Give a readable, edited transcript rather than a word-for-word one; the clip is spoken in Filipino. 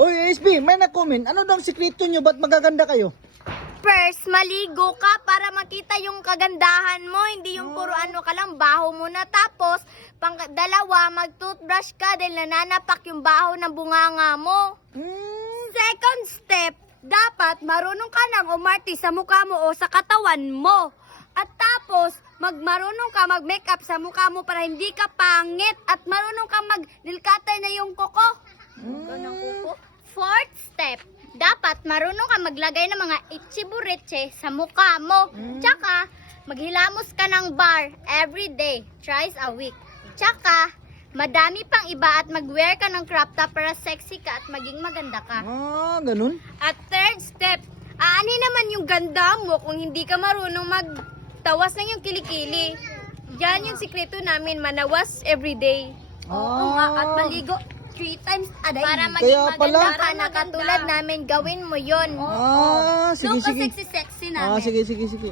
Oy, SB, may na-comment. Ano daw ang sikreto nyo? Ba't magaganda kayo? First, maligo ka para makita yung kagandahan mo. Hindi yung puro ano ka lang, baho mo na. Tapos, dalawa, mag-toothbrush ka dahil nananapak yung baho ng bunganga mo. Second step, dapat marunong ka nang umarte sa mukha mo o sa katawan mo. At tapos, marunong ka mag-makeup sa mukha mo para hindi ka pangit. At marunong ka mag-nilcutter na yung kuko. Ganang kuko. Fourth step, dapat marunong ka maglagay ng mga ichibureche sa mukha mo. Tsaka, maghilamos ka ng bar every day, thrice a week. Tsaka, madami pang iba at mag-wear ka ng crop top para sexy ka at maging maganda ka. Ganun? At third step, aani naman yung ganda mo kung hindi ka marunong magtawas ng yung kilikili. Yan yung sikreto namin, manawas everyday. Oo nga, at maligo 3 times a day. Para maging Kaya maganda pala. ka na katulad namin, gawin mo yon. Sige, Doon ka sige. sexy-sexy namin. Sige.